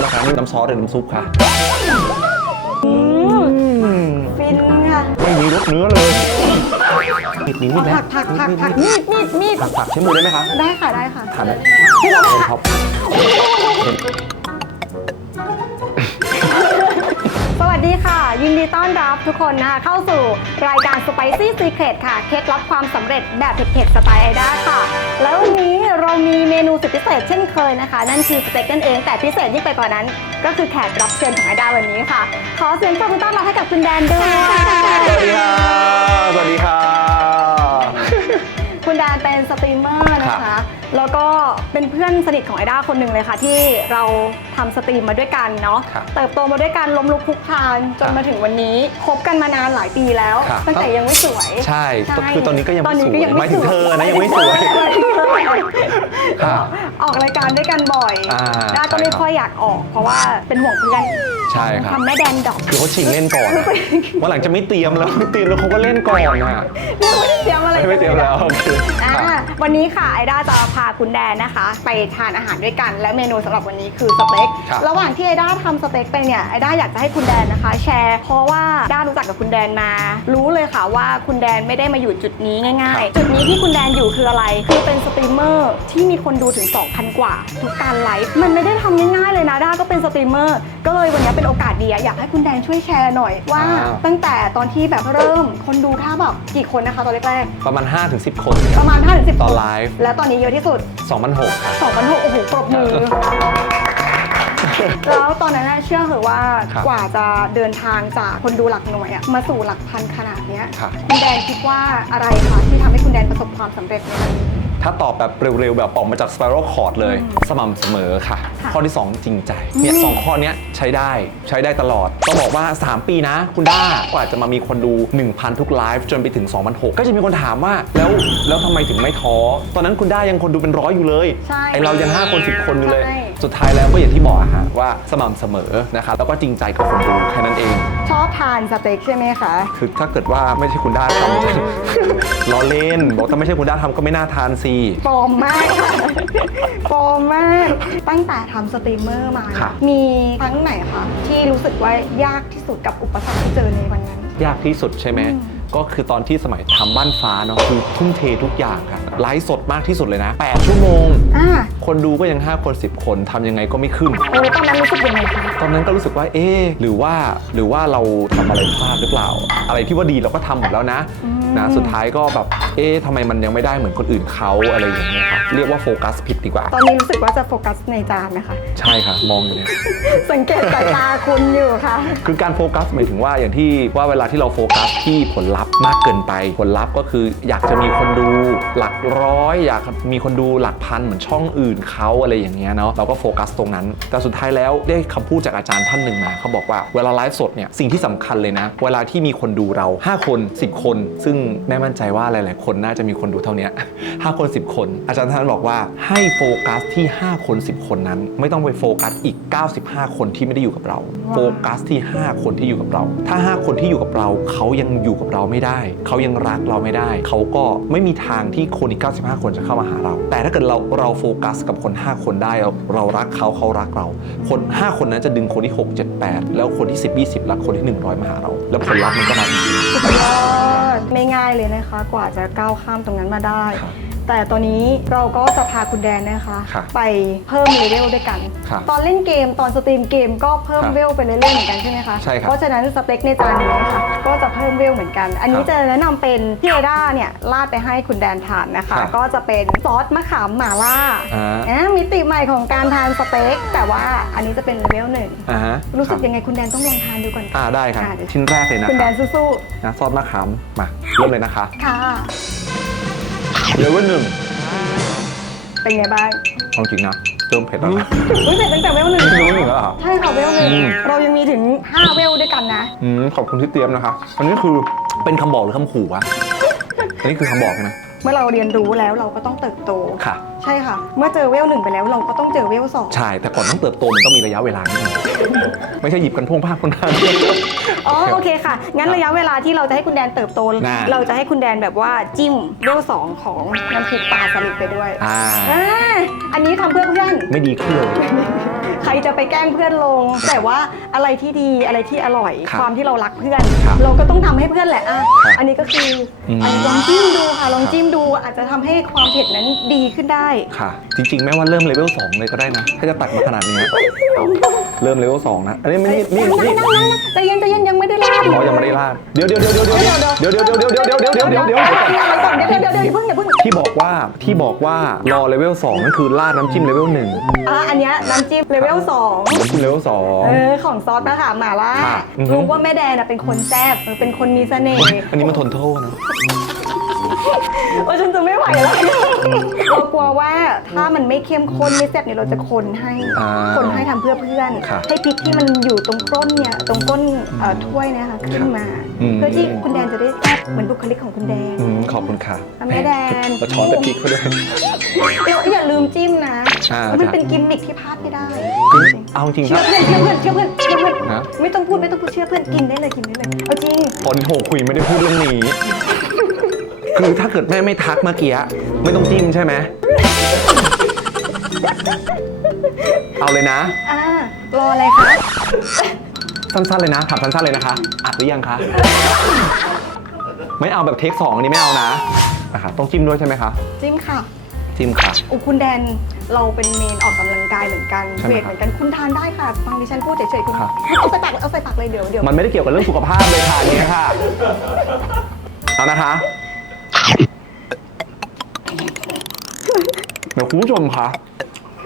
ษนะคะนี่น้ำซอสหรือน้ำซุปคะอืมฟินค่ะไม่มีรสเนื้อเลยมีดนิ้วเอาไหมผักผักผักผักมีดมีดมีดผักผักใช้มือได้ไหมคะ ได้ค่ะได้ค่ะทานได้พี่เราเป็นท็อปสวัส ดีค่ะ ยินดีต้อนรับทุกคนนะคะเข้าสู่รายการ Spicy Secret ค่ะ เคล็ดลับความสำเร็จแบบเผ็ดๆสไตล์ไอด้าค่ะ แล้ววันนี้เรามีเมนูสุดพิเศษเช่นเคยนะคะ นั่นคือสเต็กนั่นเองแต่พิเศษยิ่งไปกว่านั้น ก็คือแขกรับเชิญของไอด้าวันนี้ค่ะ ขอเสียงปรบมือต้อนรับให้กับคุณแดนด้วยสวัสดีค่ะสวัสดีค่ะ คุณแดนเป็นสตรีมเมอร์นะครัคะบแล้วก็เป็นเพื่อนสนิทของไอด้าคนหนึ่งเลยค่ะ ที่เราทำสตรีมมาด้วยกันเนาะ ครับเติบโตมาด้วยกันล้มลุกคลุกคลานจนครับมาถึงวันนี้คบกันมานานหลายปีแล้ว ครับ ตั้งแต่ยังไม่สวย ใช่ก็คือตอนนี้ก็ยังตอนไม่นี้สก็วยยังหมายถึงเธอนะยังไม่สวย ครับออกรายการด้วยกันบ่อยอ่าด้าก็ใช่ไม่ครับ ค่อยอยากออก เพราะว่าเป็นห่วงเพื่อน ใช่ครับ ทำแม่แดนดอกคือเขาชิงเล่นก่อนอะวันหลังจะไม่เตรียมแล้ว เตรียมแล้วเขาก็เล่นก่อนอะยังไม่ได้เตรียมอะไรไม่ไม่เตรียมแล้วโอเคอ่าครับวันนี้ค่ะไอด้าจะพาคุณแดนนะคะ ไปทานอาหารด้วยกัน และเมนูสำหรับวันนี้คือสเต็กครับ ระหว่างที่ไอด้าทำสเต็กไปเนี่ยไอด้าอยากจะให้คุณแดนนะคะ แชร์ เพราะว่าด้ารู้จักกับคุณแดนมา รู้เลยค่ะว่าคุณแดนไม่ได้มาอยู่จุดนี้ง่าย ๆ จุดนี้ที่คุณแดนอยู่คืออะไร คือเป็นสตรีมเมอร์ที่มีคนดูถึง 2,000 กว่า ทุกการไลฟ์มันไม่ได้ทำง่ายๆเลยนะด้าก็เป็นสตรีมเมอร์ก็เลยวันนี้เป็นโอกาสดีอะอยากให้คุณแดนช่วยแชร์หน่อยว่า อ่า ตั้งแต่ตอนที่แบบเริ่มคนดูถ้าแบบกี่คนนะคะตอนแรกๆประมาณ 5-10 คนประมาณ5ถึง10ตอนคนไลฟ์ แล้วตอนนี้เยอะที่สุด 2,600ครับ2,600โอ้โหปรบมือ แล้วตอนนั้นน่ะเชื่อเหอะว่าครับกว่าจะเดินทางจากคนดูหลักหน่วยอะมาสู่หลักพันขนาดเนี้ยครับ คุณแดนคิดว่าอะไรคะที่ทำให้คุณแดนประสบความสำเร็จในวันนี้ ถ้าตอบแบบเร็วๆ แบบออกมาจาก Spiral Chord เลย สม่ำเสมอค่ะค่ะ ข้อที่ 2 จริงใจ เนี่ยสองข้อเนี้ยใช้ได้ใช้ได้ตลอด ต้องบอกว่า 3 ปีนะ คุณด้ากว่าจะมามีคนดู 1,000 ทุกไลฟ์จนไปถึง2,600ก็จะมีคนถามว่าแล้วแล้วทำไมถึงไม่ท้อ ตอนนั้นคุณด้ายังคนดูเป็นร้อยอยู่เลย ใช่ไอเรายัง 5 คน 10 คนอยู่เลย ใช่ สุดท้ายแล้วก็อย่างที่บอกอะฮะว่าสม่ำเสมอนะคะแล้วก็จริงใจกับคนดูแค่นั้นเอง ชอบทานสเต็กใช่ไหมคะ คือถ้าเกิดว่าไม่ใช่คุณด้าทำ ล้อเล่น บอกถ้าไม่ใช่คุณด้าทำก็ไม่น่าทานสิ ปลอมมากค่ะ ปลอมมาก ตั้งแต่ทำสตรีมเมอร์มาครับมีครั้งไหนคะที่รู้สึกว่ายากที่สุดกับอุปสรรคที่เจอในวันนั้น ยากที่สุดใช่ไหมอืมก็คือตอนที่สมัยทำบ้านฟ้าเนาะคือทุ่มเททุกอย่างครับ ไลฟ์สดมากที่สุดเลยนะ 8 ชั่วโมง อ่าคนดูก็ยัง 5 คน 10 คนทำยังไงก็ไม่ขึ้น โอ้ตอนนั้นรู้สึกยังไงคะ ตอนนั้นก็รู้สึกว่า เอ๊ะหรือว่า หรือว่าเราทำอะไรพลาดหรือเปล่า อะไรที่ว่าดีเราก็ทำหมดแล้วนะ อืม นะ สุดท้ายก็แบบ เอ๊ะทำไมมันยังไม่ได้เหมือนคนอื่นเขาอะไรอย่างเงี้ยครับ เรียกว่าโฟกัสผิดดีกว่า ตอนนี้รู้สึกว่าจะโฟกัสในจานนะคะ ใช่ค่ะ มองอยู่เนี่ย สังเกตสายตาคุณอยู่ค่ะ คือการโฟกัสหมายถึงว่าอย่างที่ว่าเวลาที่เราโฟกัสที่ผลลัพธ์มากเกินไป ผลลัพธ์ก็คืออยากจะมีคนดูหลักร้อยอยากมีคนดูหลักพันเหมือนช่องอื่นเขาอะไรอย่างเงี้ยเนาะเราก็โฟกัสตรงนั้น แต่สุดท้ายแล้วได้คำพูดจากอาจารย์ท่านหนึ่งมาเขาบอกว่าเวลาไลฟ์สดเนี่ยสิ่งที่สำคัญเลยนะ เวลาที่มีคนดูเรา 5 คน 10 คน ซึ่งแม่มั่นใจว่าหลาย ๆ คนน่าจะมีคนดูเท่านี้5คน 10 คน อาจารย์ท่านบอกว่าให้โฟกัสที่ 5 คน 10 คนนั้น ไม่ต้องไปโฟกัสอีก 95 คนที่ไม่ได้อยู่กับเรา โฟกัสที่ 5 คนที่อยู่กับเรา ถ้า 5 คนที่อยู่กับเราเขายังอยู่กับเราไม่ได้ เขายังรักเราไม่ได้ เขาก็ไม่มีทางที่คนอีก 95 คนจะเข้ามาหาเรา แต่ถ้าเกิดเราเราโฟกัสกับคน 5 คนได้ เราเรารักเขาเขารักเรา คน 5 คนนั้นจะดึงคนที่ 6 7 8 แล้วคนที่ 10 20แล้วคนที่ 100 มาหาเรา แล้วผลลัพธ์มันก็มาจริงสุดยอดไม่ง่ายเลยนะคะ กว่าจะก้าวข้ามตรงนั้นมาได้ครับ แต่ตอนนี้เราก็จะพาคุณแดนนะคะครับไปเพิ่มเลเวลด้วยกัน ครับตอนเล่นเกมตอนสตรีมเกมก็เพิ่มครับเวลไปเรื่อยๆเหมือนกันใช่ไหมคะใช่ครับเพราะฉะนั้นสเต็กในจานนี้ค่ะ ก็จะเพิ่มเวลเหมือนกัน อันนี้ครับจะแนะนำเป็นพี่เอด้าเนี่ยราดไปให้คุณแดนทานนะคะ ครับก็จะเป็นซอสมะขามหม่าล่าอ่า อะมิติใหม่ของการทานสเต็กแต่ว่าอันนี้จะเป็นเลเวลหนึ่งอ่าฮะรู้สึกคบยังไงคุณแดนต้องลองทานดูก่อนอ่าค่ะได้ครับ อ่าเดี๋ยวชิ้นแรกเลยนะคุณคแดรับนสู้นะซอสมะขามมาเริ่มเลยนะคะ ๆค่ะ เลเวลหนึ่งเป็นไงบ้างเอาจริงนะเริ่มเผ็ดแล้วนะ อุ้ยเสร็จตั้งแต่เวลหนึ่งเวลหนึ่งแล้วเหรอใช่ค่ะเวลหนึ่งอืม เรายังมีถึง 5 เวลด้วยกันนะ อืมขอบคุณที่เตรียมนะคะ อันนี้คือเป็นคำบอกหรือคำขู่วะอันนี้คือคำบอกใช่ไหมเมื่อเราเรียนรู้แล้วเราก็ต้องเติบโต ค่ะ ใช่ค่ะ เมื่อเจอเวลหนึ่งไปแล้วเราก็ต้องเจอเวลสองใช่ แต่ก่อนต้องเติบโตมันต้องมีระยะเวลานิดนึง ไม่ใช่หยิบกันพ่วงภาพคนทาง อ๋อโอเคค่ะ งั้นระยะเวลาที่เราจะให้คุณแดนเติบโต น่ะ เราจะให้คุณแดนแบบว่าจิ้มเวลสองของน้ำพริกปลาสลิดไปด้วยอ่า อ่าอันนี้ทำเพื่อเพื่อน ไม่ดีขึ้นเลย ใครจะไปแกล้งเพื่อนลง แต่ว่าอะไรที่ดีอะไรที่อร่อย ครับความที่เรารักเพื่อน ครับเราก็ต้องทำให้เพื่อนแหละอะครับอันนี้ก็คืออม อันนี้ลองจิ้มดูค่ะลองจิ้มดูอาจจะทำให้ความเผ็ดนั้นดีขึ้นได้ค่ะ จริง ๆ แม้ว่าเริ่มเลเวล2เลยก็ได้นะ ถ้าจะตัดมาขนาดนี้เริ่มเลเวล2นะ อันนี้ไม่นี่นี่นั่งนี่นั่งนั่งนั่งใจเย็นใจเย็นยังไม่ได้ลาดอ๋อยังไม่ได้ลาดเดี๋ยวเดี๋ยวเดี๋ยวเดี๋ยวเดี๋ยวเดี๋ยวเดี๋ยวเดี๋ยวเดี๋ยวเดี๋ยวเดี๋ยวเดี๋ยวเดี๋ยวเดี๋ยวอะไรก่อนเดี๋ยวเดี๋ยวเดี๋ยวอย่าเพิ่งอย่าเพิ่งที่บอกว่าที่บอกว่ารอเลเวล2นั่นคือราดน้ำจิ้มเลเวล1น้อะอันเนี้ยน้ำจิ้มเลเวลสองำจิ้มเลเวลเออของซอสมะขามหม่าล่าค่ะอือฮึรู้ว่าแม่แดนน่ะเป็นคนแซ่บเป็นคนมีเสน่ห์2อันนี้มันทนโทษนะ โอ้ฉันจะไม่ไหวแล้ว เรากลัวว่าถ้ามันไม่เข้มข้นไม่แซ่บเนี่ยเราจะคนให้ อ่าคนให้ทำเพื่อเพื่อนค่ะให้พริกที่มันอยู่ตรงก้นเนี่ยตรงก้นเอ่อถ้วยเนะคะขึ้นมา อืม เพื่อที่คุณแดนจะได้แซ่บเหมือนบุคลิกของคุณแดน อืมขอบคุณค่ะอะแม่แดน เราช้อนแต่พริกเขาด้วยเราอย่าลืมจิ้มนะ อ่ามันจ้ะเป็นกิมมิคที่พลาดไม่ได้ เอาจริงคเชื่รัอบ เพื่อนเชื่อเพื่อนเชื่อเพื่อนเชื่อเพื่อนนะไม่ต้องพูดไม่ต้องพูดเชื่อเพื่อนกินได้เลยกินได้เลย เอาจริง ตอนโหคุยไม่ได้พูดเรื่องนี้ คือถ้าเกิดแม่ไม่ทักเมื่อกี้ไม่ต้องจิ้มใช่ไหม เอาเลยนะ อ่ารออะไรคะสั้นๆเลยนะถามสั้นๆเลยนะคะ อัดหรือยังคะ ไม่เอาแบบเทคสองอันนี้ไม่เอานะนะคะต้องจิ้มด้วยใช่ไหมคะ จิ้มค่ะ จิ้มค่ะโอ้คุณแดนเราเป็นเมนออกกำลังกายเหมือนกันใช่ไหมเวทเหมือนกันคุณทานได้ค่ะฟังดิฉันพูดเฉยๆคุณครับ เอาใส่ปากเอาใส่ปากเลยเดี๋ยวเดี๋ยวมันไม่ได้เกี่ยวกับเรื่องสุขภาพเลยค่ะอันนี้ค่ะ เอานะคะ เดี๋ยวคุณผู้ชมคะ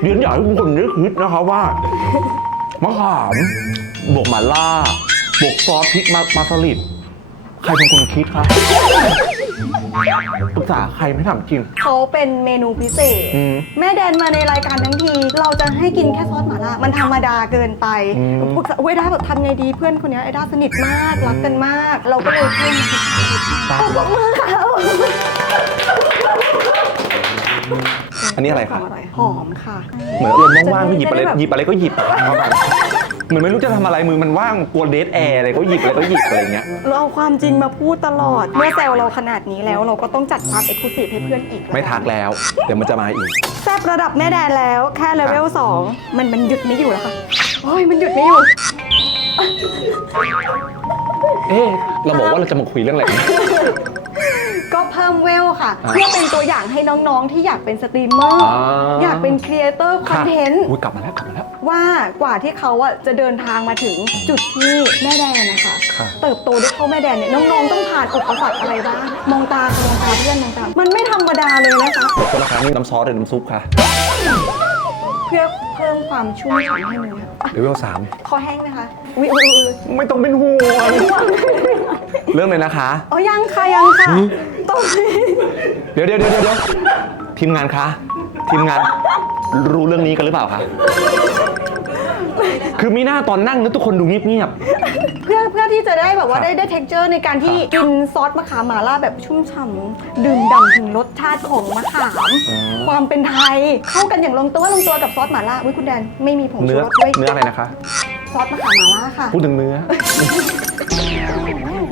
เรียนอยากให้คุณผู้ชมได้คิดนะคะว่ามะขามบวกหม่าล่าบวกซอสพริกมามาสลิดใครเป็นคนคิดคะปรึกษาใครไม่ถามจริง เขาเป็นเมนูพิเศษ อืมแม่แดนมาในรายการทั้งที เราจะให้กินแค่ซอสหม่าล่ามันธรรมดาเกินไปอืม ปรึกษาเว้ยได้แบบทำไงดีเพื่อนคนเนี้ยไอ้ด้าสนิทมากรักกันมาก เราก็เลยเพิ่มตา ปรบมือค่ะ อันนี้อะไรขอคะงอร่อยหอมค่ะ เหมือนอารมณ์ว่างๆก็หยิบอะไรจะได้แบบหยิบอะไรก็หยิบอะเข้าไปเหมือนไม่รู้จะทำอะไรมือมันว่างกลัวเดทแอร์อะไรก็หยิบอะไรก็หยิบอะไรเงี้ย เราเอาความจริงมาพูดตลอด เมื่อแซวเราขนาดนี้แล้วเราก็ต้องจัดความเอ็กซ์คลูซีฟให้เพื่อนอีกไม่ทักแล้ว เดี๋ยวมันจะมาอีก แซบระดับแม่แดนแล้ว แค่เลเวลสองมันมันหยุดไม่อยู่แล้วค่ะโอ้ยมันหยุดไม่อยู่ เอ๊ะเราบอกว่าเราจะมาคุยเรื่องอะไรนะก็เพิ่มเวลค่ะ อ่า เพื่อเป็นตัวอย่างให้น้องๆ ที่อยากเป็นสตรีมเมอร์อ่าอยากเป็นครีเอเตอร์คอนเทนต์อุ้ยกลับมาแล้วกลับมาแล้ว ว่ากว่าที่เขาอะจะเดินทางมาถึงจุดที่แม่แดนนะคะค่ะเติบโตด้วยพ่อแม่แดนเนี่ยน้องๆต้องผ่านอุปสรรคอะไรบ้างมองตามองตาเพื่อนมองตามันไม่ธรรมดาเลยนะคะ ขอบคุณนะคะนี่น้ำซอสหรือน้ำซุปค่ะ เพื่อเพิ่มความชุ่มฉ่ำให้เนื้อเลเวลสามคอแห้งนะคะวิววิววิวไม่ต้องเป็นห่วงเริ่มเลยนะคะ อ๋อยังค่ะยังค่ะต้องเดี๋ยวเดี๋ยวเดี๋ยวเดี๋ยวทีมงานคะทีมงานรู้เรื่องนี้กันหรือเปล่าคะคือมีหน้าตอนนั่งแล้วทุกคนดูเงียบ เพื่อเพื่อที่จะได้แบบว่าครับได้ได้เท็กเจอร์ในการที่ครับกินซอสมะขามหม่าล่าแบบชุ่มฉ่ำดื่มด่ำถึงรสชาติของมะขามอ๋อความเป็นไทยเข้ากันอย่างลงตัวลงตัวกับซอสหม่าล่าอุ้ยคุณแดนไม่มีผงๆชูเนื้อรสด้วยเนื้ออะไรนะคะ ซอสมะขามหม่าล่าค่ะ พูดถึงเนื้อ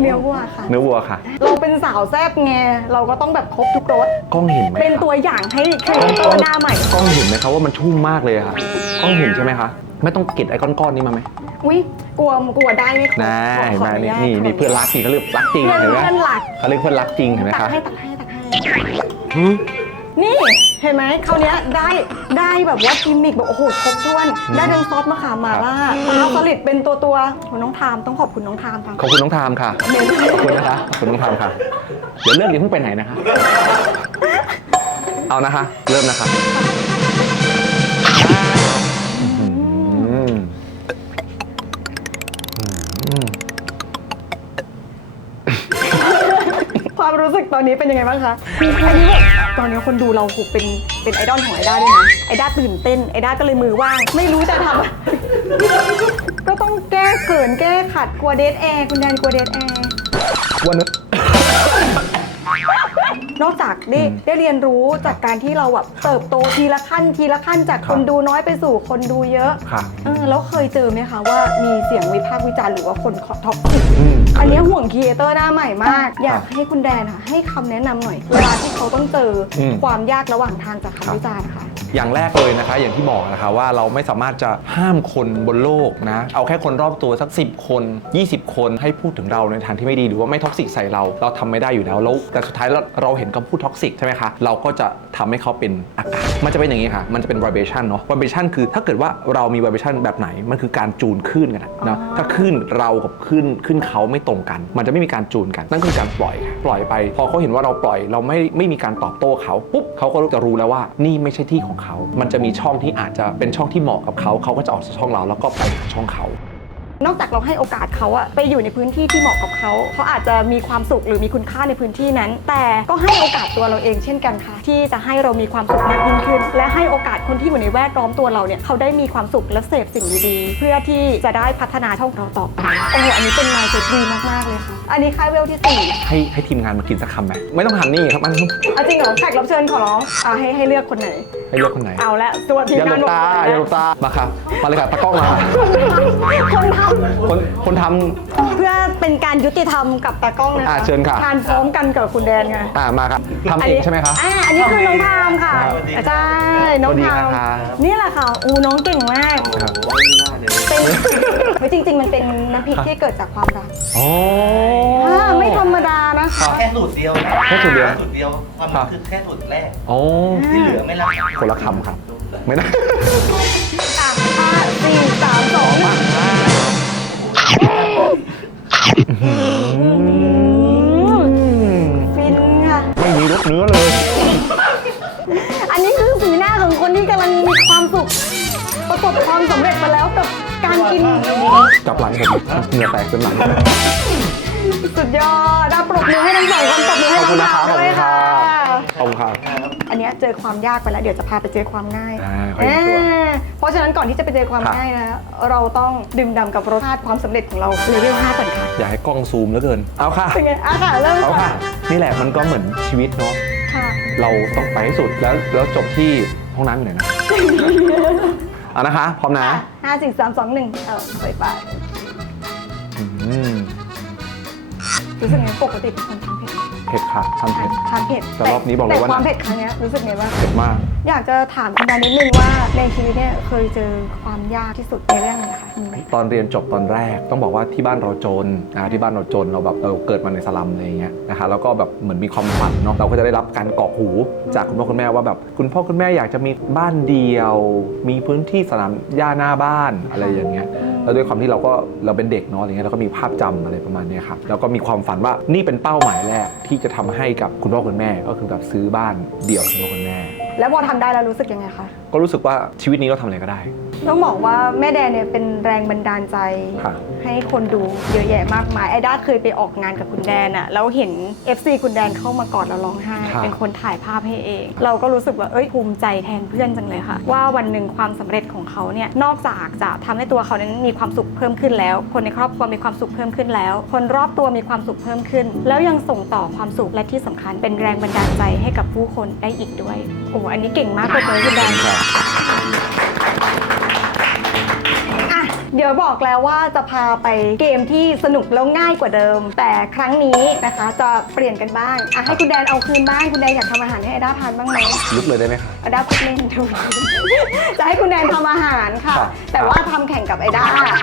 เนื้อวัวค่ะ เนื้อวัวค่ะ เราเป็นสาวแซ่บไงเราก็ต้องแบบครบทุกรสกล้องเห็นไหมเป็นครับตัวอย่างให้ครีเอเตอร์หน้าใหม่ กล้องเห็นไหมครับว่ามันชุ่มมากเลยอะค่ะกล้องเห็นใช่ไหมคะ ไม่ต้องเก็บไอ้ก้อนๆนี้มาไหมอุ้ยกลัวกลัวได้ไหมคะน่าขอเห็นขไหมออนี่ญาตนี่ขอนี่ญาตเพื่อนรักจริงเขาเรียกรักจริงเพื่อนเห็นไหมเพื่อนหลักเขาเรียกเพื่อนรักจริงเห็นไหมตักคะให้ตักให้ตักให้หืมนี่เห็นไหมคราวเนี้ยได้ได้แบบว่ากิมมิกแบบโอ้โหครบถ้วน ได้ทั้งซอสมะขามมาล่าปลาสลิดเป็นตัวตัวๆโอ้น้องทามต้องขอบคุณน้องทามค่ะขอบคุณน้องทามค่ะ ขอบคุณนะคะ ขอบคุณน้องทามค่ะ เดี๋ยวเริ่มอย่าเพิ่งไปไหนนะคะ เอานะคะ เริ่มนะคะ รู้สึกตอนนี้เป็นยังไงบ้างคะอันนี้แบบตอนนี้คนดูเราหูเป็นเป็นไอดอลของไอด้าด้วยนะ ไอด้าตื่นเต้น ไอด้าก็เลยมือว่าง ไม่รู้จะทำอะไรก็ต้องแก้เขินแก้ขัดกลัวเดทแอร์คุณแดนกลัวเดทแอร์วัน นั้นนอกจากได้ได้เรียนรู้จากการที่เราแบบเติบโตทีละขั้นทีละขั้นจากคครับ นดูน้อยไปสู่คนดูเยอะค่ะเออแล้วเคยเจอไหมคะว่ามีเสียงวิพากษ์วิจารณ์หรือว่าคนท็อปสิกอืมอันเนี้ยห่วงครีเอเตอร์หน้าใหม่มาก อยากให้คุณแดนค่ะให้คำแนะนำหน่อยเวลาที่เขาต้องเจออม ความยากระหว่างทางจากคำวิจารณ์ค่ะ อย่างแรกเลยนะคะ อย่างที่บอกนะคะว่าเราไม่สามารถจะห้ามคนบนโลกนะเอาแค่คนรอบตัวสัก 10 คน 20 คนให้พูดถึงเราในทางที่ไม่ดีหรือว่าไม่ท็อกซิกใส่เราเราทำไม่ได้อยู่แล้วแล้วแต่สุดท้ายเราเราเห็นคำพูดท็อกซิกใช่ไหมคะเราก็จะทำให้เขาเป็นอาการมันจะเป็นอย่างนี้ค่ะ มันจะเป็น vibration เนาะ vibration คือถ้าเกิดว่าเรามี vibration แบบไหนมันคือการจูนคลื่นกันนะถ้าคลื่นเรากับคลื่นคลื่นเขาไม่ตรงกัน มันจะไม่มีการจูนกัน นั่นคือการปล่อยปล่อยไป พอเขาเห็นว่าเราปล่อยเราไม่ไม่มีการตอบโต้เขาปุ๊บเขาก็จะรู้แล้วว่านี่ไม่ใช่ที่ของเขามันจะมีช่องที่อาจจะเป็นช่องที่เหมาะกับเขา เขาก็จะออกจากช่องเราแล้วก็ไปหาช่องเขา นอกจากเราให้โอกาสเขาอะไปอยู่ในพื้นที่ที่เหมาะกับเขา เขาอาจจะมีความสุขหรือมีคุณค่าในพื้นที่นั้น แต่ก็ให้โอกาสตัวเราเองเช่นกันค่ะ ที่จะให้เรามีความสุขมากยิ่งขึ้น และให้โอกาสคนที่อยู่ในแวดล้อมตัวเราเนี่ยเขาได้มีความสุขและเสพสิ่งดีๆ เพื่อที่จะได้พัฒนาช่องเราต่อไปโอ้โหอันนี้เป็นนายเซ็ตดีมากๆเลยค่ะ อันนี้ค่ายเวลที่สี่ให้ให้ทีมงานมากินสักคำไหมไม่ต้องหันนี่ครับมันอะจริงเหรอแขกรับเชิญขอร้องอะให้ให้เลือกคนไหนให้เลือกคนไหนเอาละตัวทีมอย่าหลงานบตาหมดอย่าหลบตามาครับมาเลยค่ะตะกล้องมาคนทคนคนทำเพื่อเป็นการยุติธรรมกับตากล้องนะอะคะเชิญค่ะ ทานพร้อมกันกับคุณแดนไงำอ่ามาครับทำเองใช่ไหมคะ อ่าอันนี้คือน้องทามค่ะครับใช่น้องสวัสดีทามครับ นี่แหละค่ะอูน้องเก่งมาก ครับ เป็นเฮ้ยจริง ๆ มันเป็นน้ำพริกที่เกิดจากความรักโอ้ อ่าไม่ธรรมดานะคะ แค่สูตรเดียวนะแค่สูตรเดียว สูตรเดียวความครัรับกคือแค่สูตรแรกโอ้ ที่เหลือไม่รับคนละคำครับ ไม่ได้ อะห้าสี่สามสองฟิน กลับหลังผมเหงื่อแตกเป็นหลังสุดยอดอะปรบมือให้ทั้งสองคนปรบมือให้ขอบทั้คุงณนะสาครัมบขอบด้วคุยณคค่ะ รับขอบคุณครับ อันเนี้ยเจอความยากไปแล้วเดี๋ยวจะพาไปเจอความง่ายอ่าค่อยดูตัวเอ้ยเพราะฉะนั้นก่อนที่จะไปเจอความครับง่ายนะเราต้องดื่มด่ำกับรสชาติความสำเร็จของเราเลเวล5ก่อนค่ะอยากให้กล้องซูมเหลือเกิน เอาค่ะ เป็นไงอะค่ะเริ่มเอาค่ะค่ะ นี่แหละมันก็เหมือนชีวิตเนาะ ค่ะ เราต้องไปให้สุดแล้วแล้วจบที่ห้องน้ำอยู่ไหนนะ เอานะคะ พร้อมนะห้าสี่สามสองหนึ่งเออไปไปอืมรู้สึกไงปกติเป็นคนทานเผ็ดไหมเผ็ดค่ะทำเผ็ดทานเผ็ดแต่รอบนี้บอกเลยว่าแต่ความหนักเผ็ดครั้งเนี้ยรู้สึกไงบ้างเผ็ดมาก อยากจะถามคุณดานิดนึงว่าในชีวิตเนี่ยเคยเจอความยากที่สุดในเรื่องไหนคะมีไหมตอนเรียนจบตอนแรกต้องบอกว่าที่บ้านเราจนนะที่บ้านเราจนเราแบบเราเกิดมาในสลัมอะไรอย่างเงี้ยนะคะแล้วก็แบบเหมือนมีความฝันเนาะเราก็จะได้รับการกรอกหู จากคุณพ่อคุณแม่ว่าแบบคุณพ่อคุณแม่อยากจะมีบ้านเดียว มีพื้นที่สนามหญ้าหน้าบ้านอะไรอย่างเงี้ย แล้วด้วยความที่เราก็เราเป็นเด็กเนาะอะไรเงี้ยเราก็มีภาพจำอะไรประมาณเนี้ยครับแล้วก็มีความฝันว่านี่เป็นเป้าหมายแรกที่จะทำให้กับคุณพ่อคุณแม่ก็คือแบบซื้อบ้านเดี่ยวให้คุณพ่อคุณแม่ แล้วพอทำได้แล้วรู้สึกยังไงคะ ก็รู้สึกว่าชีวิตนี้เราทำอะไรก็ได้ ต้องบอกว่าแม่แดนเนี่ยเป็นแรงบันดาลใจ ค่ะ ให้คนดูเยอะแยะมากมาย ไอ้ด้าเคยไปออกงานกับคุณแดนอะแล้วเห็น FC คุณแดนเข้ามากอดแล้วร้องไห้ ครับ เป็นคนถ่ายภาพให้เอง เราก็รู้สึกว่าเอ้ยภูมิใจแทนเพื่อนจังเลยค่ะ ว่าวันหนึ่งความสำเร็จของ เขาเนี่ยนอกจากจะทำให้ตัวเขานั้นมีความสุขเพิ่มขึ้นแล้ว คนในครอบครัวมีความสุขเพิ่มขึ้นแล้ว คนรอบตัวมีความสุขเพิ่มขึ้น แล้วยังส่งต่อความสุขและที่สำคัญเป็นแรงบันดาลใจให้กับผู้คนได้อีกด้วยโอ้อันนี้เก่งมากเลยคุณแดนอะ เดี๋ยวบอกแล้วว่าจะพาไปเกมที่สนุกแล้วง่ายกว่าเดิม แต่ครั้งนี้นะคะจะเปลี่ยนกันบ้างอะให้คุณแดนเอาคืนบ้างคุณแดนอยากทำอาหารให้ไอด้าทานบ้างไหมลุกเลยได้ไหมคะไอด้าคุกเล่นทุกวันจะให้คุณแดนทำอาหารค่ะครับแต่ว่าทำแข่งกับไอด้าอะ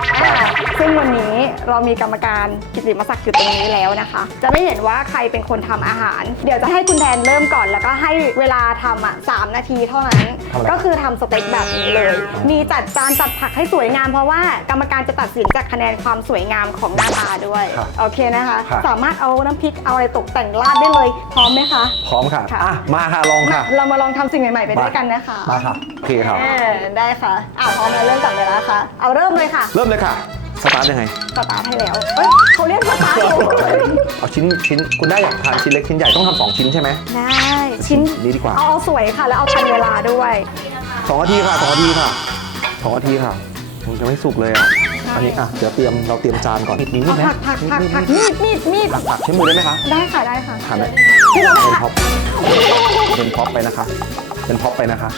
ซึ่งวันนี้เรามีกรรมการกิตติมศักดิ์อยู่ตรงนี้แล้วนะคะ จะไม่เห็นว่าใครเป็นคนทำอาหาร เดี๋ยวจะให้คุณแดนเริ่มก่อนแล้วก็ให้เวลาทำอะสามนาทีเท่านั้นทำอะไรก็คือทำสเต็กแบบนี้เลย มีจัดจานจัดผักให้สวยงามเพราะว่ากรรมการจะตัดสินจากคะแนนความสวยงามของหน้าตาด้วยครับโอเคนะคะ ครับ สามารถเอาน้ำพริกเอาอะไรตกแต่งราดได้เลยพร้อมไหมคะ พร้อมค่ะค่ะ อะมาค่ะลองค่ะเรามาลองทำสิ่งใหม่ ๆ ไปด้วยกันนะคะมาค่ะโอเคครับ เออได้ค่ะอะพร้อมแล้วเริ่มจับเวลาค่ะ เอาเริ่มเลยค่ะเริ่มเลยค่ะ สตาร์ทยังไง สตาร์ทให้แล้วเอ้ยเขาเรียกสตาร์ทอยู่เอาชิ้นชิ้นคุณได้อยากทานชิ้นเล็กชิ้นใหญ่ต้องทำสองชิ้นใช่ไหม ได้ชิ้นนี้ดีกว่า เอาเอาสวยค่ะ แล้วเอาทันเวลาด้วย สองนาทีค่ะสองนาทีค่ะสองนาทีค่ะ มันจะไม่สุกเลยอะ อันนี้อะ เดี๋ยวเตรียมเราเตรียมจานก่อนนิดนิดเอาไหมผักผักผักผักนิดมีดมีดมีดผักผักใช้มือได้ไหมคะ ได้ค่ะได้ค่ะทานได้พี่เราเป็นผัพ็อกปเป็นพ็อปไปนะคะ เป็นพ็อปไปนะคะ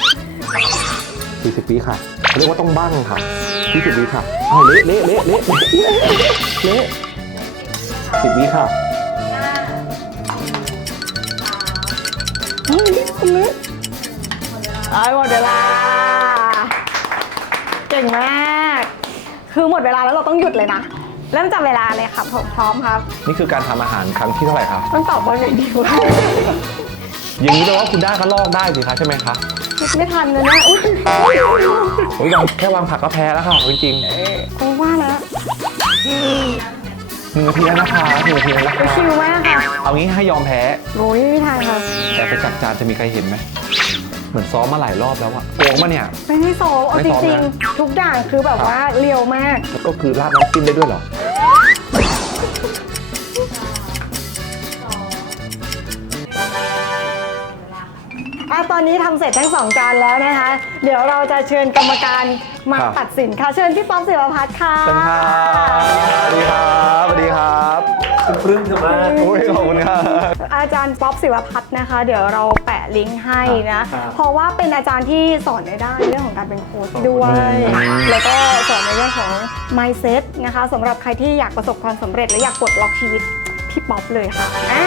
40วิค่ะเขาเรียกว่าต้องบั้งค่ะ20วิค่ะ เอาเละเละเละเละเละเละสิบวิค่ะเฮ้ยคุณเล็กเอาหมดเวลาเก่งมาก คือหมดเวลาแล้วเราต้องหยุดเลยนะ เริ่มจับเวลาเลยครับผมพร้อมครับ นี่คือการทำอาหารครั้งที่เท่าไหร่ครับ ต้องตอบว่าไงดีวะอย่างนี้แปลว่าคุณได้ก็ลอกได้สิคะใช่ไหมคะไม่ทันเลยนะอุ้ยโอ้ยวางแค่วางผักก็แพ้แล้วค่ะจริงคงว่านะๆหนึ่งนาทีแล้วนะคะหนึ่งนาทีแล้วนะคะชิวมากค่ะเอางี้ให้ยอมแพ้โอ้ยไม่ทันครับ แต่ไปจัดจานจะมีใครเห็นไหม เหมือนซ้อมมาหลายรอบแล้วอะโกงมาเนี่ย ไม่ได้โซเอาไม่จซ้อมริงนะๆทุกอย่างคือแบบว่าเรียวมาก ก็คือราดน้ำจิ้มได้ด้วยเหรอ อะตอนนี้ทำเสร็จทั้งสองจานแล้วนะคะ เดี๋ยวเราจะเชิญกรรมการมาครับ ตัดสินค่ะ เชิญพี่ป๊อปศิวพัฒน์ค่ะ เชิญครับสวัสดีครับสวัสดีครับคุณปลื้มเธอมากโอ้ยขอบคุณครับ อาจารย์ป๊อปศิวพัฒน์นะคะ เดี๋ยวเราแปะลิงก์ให้นะ ครับเพราะว่าเป็นอาจารย์ที่สอนในด้านเรื่องของการเป็นโค้ชด้วย อืม แล้วก็สอนในเรื่องของ mindset นะคะสำหรับใครที่อยากประสบความสำเร็จและอยากปลดล็อกชีวิตพี่ป๊อปเลยค่ะอ่า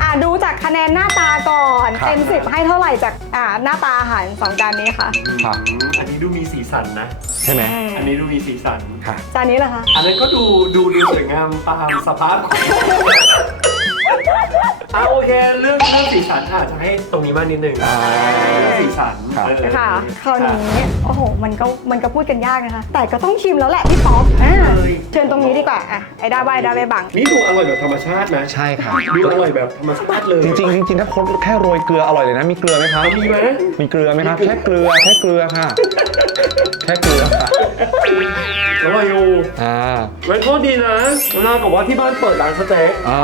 อ่าดูจากคะแนนหน้าตาก่อนครับ เต็มสิบให้เท่าไหร่จากอ่าหน้าตาอาหารสองจานนี้ค่ะค่ะอันนี้ดูมีสีสันนะ ใช่ไหมอันนี้ดูมีสีสัน ค่ะ จานนี้เหรอคะ อันนั้นก็ดูดูดูสวยงามตามสภาพของ อะโอเคเรื่องเรื่องสีสันอาจจะให้ตรงนี้มากนิดนึงอ่าเรื่องสีสันครับ เออค่ะคราวนี้โอ้โหมันก็มันก็พูดกันยากนะคะ แต่ก็ต้องชิมแล้วแหละพี่ป๊อปอ่าเชิญตรงนี้ดีกว่าอะไอ้ดาใบดาใบบัง นี่ดูอร่อยแบบธรรมชาตินะใช่ค่ะดูอร่อยแบบธรรมชาติเลย จริงๆจริงๆถ้าคนแค่โรยเกลืออร่อยเลยนะ มีเกลือไหมครับ มีไหม มีเกลือไหมครับ แค่เกลือแค่เกลือค่ะ แค่เกลือค่ะอร่อยอยู่อ่าไว้โทษดีนะเวลากับว่าที่บ้านเปิดร้านสเต็กอ่า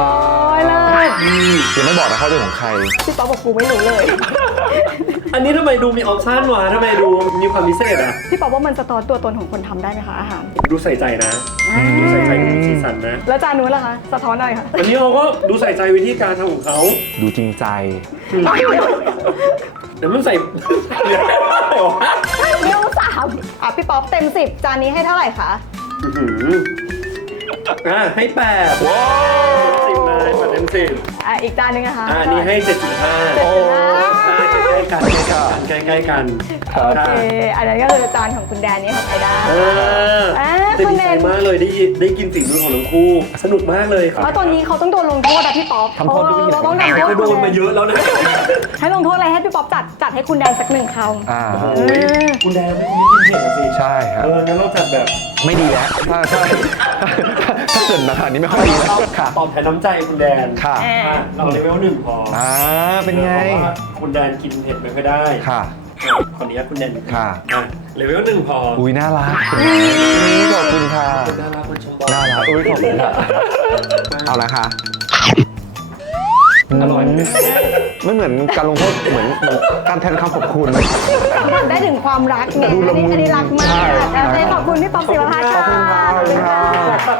โอ้ยเลยยังไม่บอกนะเขาเป็นของใคร พี่ป๊อปบอกกูไม่รู้เลย อันนี้ทำไมดูมีออปชั่นวะทำไมดูมีความพิเศษอะ พี่ป๊อปว่ามันสะท้อนตัวตนของคนทำได้ไหมคะอาหารดูใส่ใจนะ ดูใส่ใจดูมีสีสันนะ แล้วจานนู้นล่ะคะ สะท้อนอะไรคะอันนี้เขาก็ดูใส่ใจวิธีการทำของเขาดูจริงใจแต่มันใส่เหลืออะไรวะเรื่องสามอะพี่ป๊อปเต็มสิบจานนี้ให้เท่าไหร่คะ อื้อหืออะให้แปดว้าสิบเลยแปดเต็มสิบอะอีกจานหนึงนะคะอะอันนี้ให้เจ็ดจุดห้าเจ็ดจุดห้าใกล้ๆกันใกล้ๆกันใกล้ๆกันโอเค อันนั้นก็คือจานของคุณแดนนี่ของไอด้าเอออ่าแต่คุดีณแดใจนมากเลยได้ยินได้กินฝีมือของทั้งคู่ สนุกมากเลยครับเพราะตอนนี้เขาต้องโดนลงโทษอะพี่ป๊อปทำโทษด้วยเออเราต้องทำโทษก็โดนมาเยอะแล้วนะให้ลงโทษอะไรให้พี่ป๊อปจัดจัดให้คุณแดนสักหนึ่งคำ อ่าโอ้ยคุณแดนไม่กินเผ็ดอะสิใช่ครับเอองั้นเราจัดแบบไม่ดีแล้วถ้าถ้า ถ้าเกิดอาหารนี้ไม่ค่อยดีแล้วค่ะตอบแทนน้ำใจคุณแดนค่ะอ่าอะเราเลเวลหนึ่งพออ่าเป็นไง พราะว่าคุณแดนกินเผ็ดไม่ค่อยได้ค่ะอะขออนุญาตคุณแดนค่ะ อะเลเวลหนึ่งพออุ้ยน่ารักขอบคุณค่ะ คุณน่ารักคุณชมบอลน่ารักอุ้ยขอบคุณค่ะ เอาละค่ะ อร่อย ไม่เหมือนการลงโทษเหมือนเหมือนการแทนคำขอบคุณ สัมผัสได้ถึงความรักไงดูอัละนนี้มุนอันนี้รักมากใช่โอเคขอบคุณพี่ป๊อปศิวพัฒน์ค่ะ ขอบคุณครับขอบ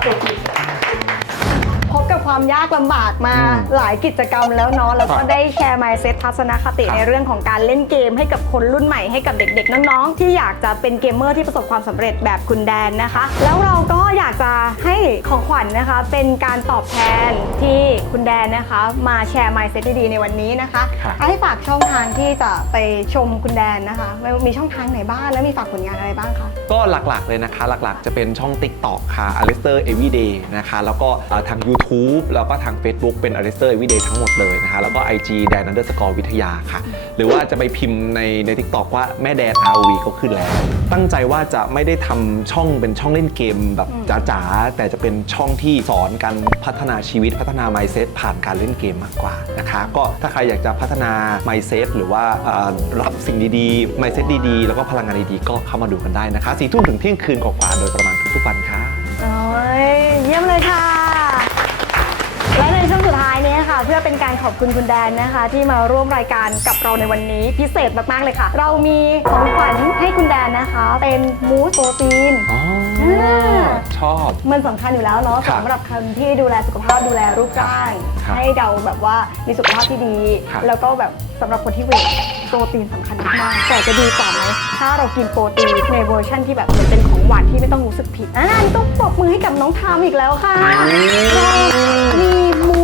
คุณค่ะขอบคุณครับพบกับความยากลำบากมาอืมหลายกิจกรรมแล้วเนาะแล้วก็ครับได้แชร์ mindset ทัศนคติครับ ในเรื่องของการเล่นเกมให้กับคนรุ่นใหม่ให้กับเด็ก ๆ น้องๆ ที่อยากจะเป็นเกมเมอร์ที่ประสบความสำเร็จแบบคุณแดนนะคะ แล้วเราก็อยากจะให้ของขวัญนะคะ เป็นการตอบแทนที่คุณแดนนะคะ มาแชร์ mindset ดีๆในวันนี้นะคะครับ ให้ฝากช่องทางที่จะไปชมคุณแดนนะคะว่ามีช่องทางไหนบ้างแล้วมีฝากผลงานอะไรบ้างคะ ก็หลักๆเลยนะคะ หลักๆ จะเป็นช่อง TikTok ค่ะ a l i s t e r Everyday นะคะ แล้วก็เอ่อทาง YouTube แล้วก็ทาง Facebook เป็น a l i s t e r Everyday ทั้งหมดเลยนะคะ แล้วก็ IG แดน underscore วิทยาค่ะ หรือว่าจะไปพิมพ์ในใน TikTok ว่าแม่แดน ROV ก็ขึ้นแล้ว ตั้งใจว่าจะไม่ได้ทำช่องเป็นช่องเล่นเกมแบบจ๋าๆ แต่จะเป็นช่องที่สอนการพัฒนาชีวิตพัฒนา mindset ผ่านการเล่นเกมมากกว่านะคะ ก็ถ้าใครอยากจะพัฒนา mindset หรือว่าเอ่อรับสิ่งดีๆ mindset ดีๆ แล้วก็พลังงานดีๆ ก็เข้ามาดูกันได้นะคะสี่ทุ่มถึงเที่ยงคืนกว่าๆโดยประมาณทุกๆวันค่ะโอ้ยเยี่ยมเลยค่ะและในช่วง สุดท้ายนี้ค่ะ เพื่อเป็นการขอบคุณคุณแดนนะคะ ที่มาร่วมรายการกับเราในวันนี้พิเศษมาก ๆ เลยค่ะ เรามีของขวัญให้คุณแดนนะคะ เป็นมูสโปรตีนอ๋อาชอบ มันสำคัญอยู่แล้วเนาะครับสำหรับคนที่ดูแลสุขภาพดูแลรูปร่างครับให้เราแบบว่ามีสุขภาพที่ดีครับแล้วก็แบบสำหรับคนที่เวทโปรตีนสำคัญมากๆแต่จะดีกว่าไหมถ้าเรากินโปรตีนในเวอร์ชั่นที่แบบเหมือนเป็นของหวานที่ไม่ต้องรู้สึกผิดอ่านี่ต้องปรบมือให้กับน้องทามอีกแล้วค่ะเรามีมูสโป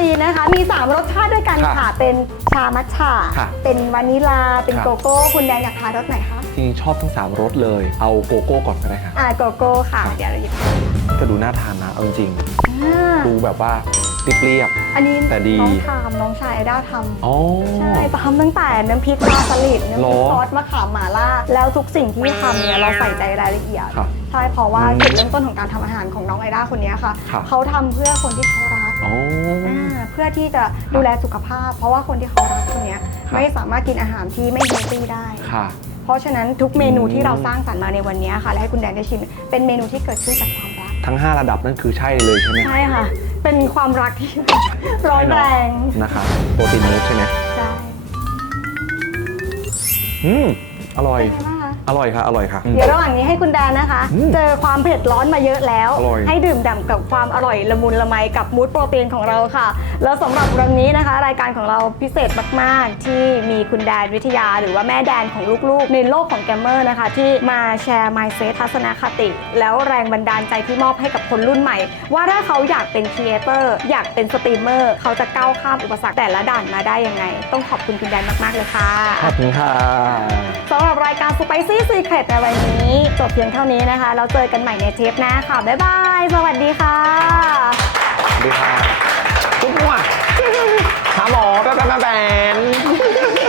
รตีนนะคะ มี 3 รสชาติด้วยกันค่ะค่ะ เป็นชามัทฉะค่ะเป็นวานิลา เป็นครับ โกโก้ คุณแดนอยากทานรสไหนคะ จริงๆชอบทั้ง 3รสเลย เอาโกโก้ก่อนก็ได้ค่ะอ่าโกโก้ค่ะครับเดี๋ยวเราหยิบก็ดูน่าทานนะเอาจริงอ่าๆดูแบบว่าเรียบ อันนี้แต่ดี น้องทามน้องชายไอด้าทำ ๆอ๋อ ใช่ทำตั้งแต่น้ำพริกปลาสลิดน้ำพริกหรอซอสมะขามหม่าล่า แล้วทุกสิ่งที่ทำเนี่ยเราใส่ใจรายละเอียด ครับใช่เพราะว่าอืมจุดเริ่มต้นของการทำอาหารของน้องไอด้าคนนี้ค่ะ ครับ เขาทำเพื่อคนที่เขา รักอ๋อออ่าเพื่อที่จะดูแลสุขภาพ เพราะว่าคนที่เขารักคนเนี้ยครับ ไม่สามารถกินอาหารที่ไม่เฮลตี้ได้ ค่ะ เพราะฉะนั้นทุกเมนูอืมที่เราสร้างสรรค์มาในวันนี้ค่ะและให้คุณแดนได้ชิมเป็นเมนูที่เกิดขึ้นจากความรักทั้ง 5 ระดับนั่นคือใช่เลยใช่ไหมใช่ค่ะ เป็นความรักที่ ร้อนแรงนะคะโปรตีนมูสใช่ไหมใช่อืม อร่อย เป็นไงบ้างคะ อร่อยค่ะ อร่อยค่ะ เดี๋ยวระหว่างนี้ให้คุณแดนนะคะอืมเจอความเผ็ดร้อนมาเยอะแล้ว อร่อย ให้ดื่มด่ำกับความอร่อยละมุนละไมกับมูสโปรตีนของเราค่ะ แล้วสำหรับวันนี้นะคะ รายการของเราพิเศษมาก ๆ ที่มีคุณแดนวิทยา หรือว่าแม่แดนของลูก ๆ ในโลกของแกมเมอร์นะคะ ที่มาแชร์ mindset ทัศนคติ แล้วแรงบันดาลใจที่มอบให้กับคนรุ่นใหม่ ว่าถ้าเขาอยากเป็นครีเอเตอร์อยากเป็นสตรีมเมอร์เขาจะก้าวข้ามอุปสรรคแต่ละด่านมาได้ยังไง ต้องขอบคุณคุณแดนมาก ๆ เลยค่ะขอบคุณค่ะสำหรับรายการที่ซีเครตในวันนี้ จบเพียงเท่านี้นะคะ เราเจอกันใหม่ในเทปหน้าค่ะ บ๊ายบาย สวัสดีค่ะ สวัสดีค่ะทุกหัวขาหมอแป๊บแป๊บแป๊บ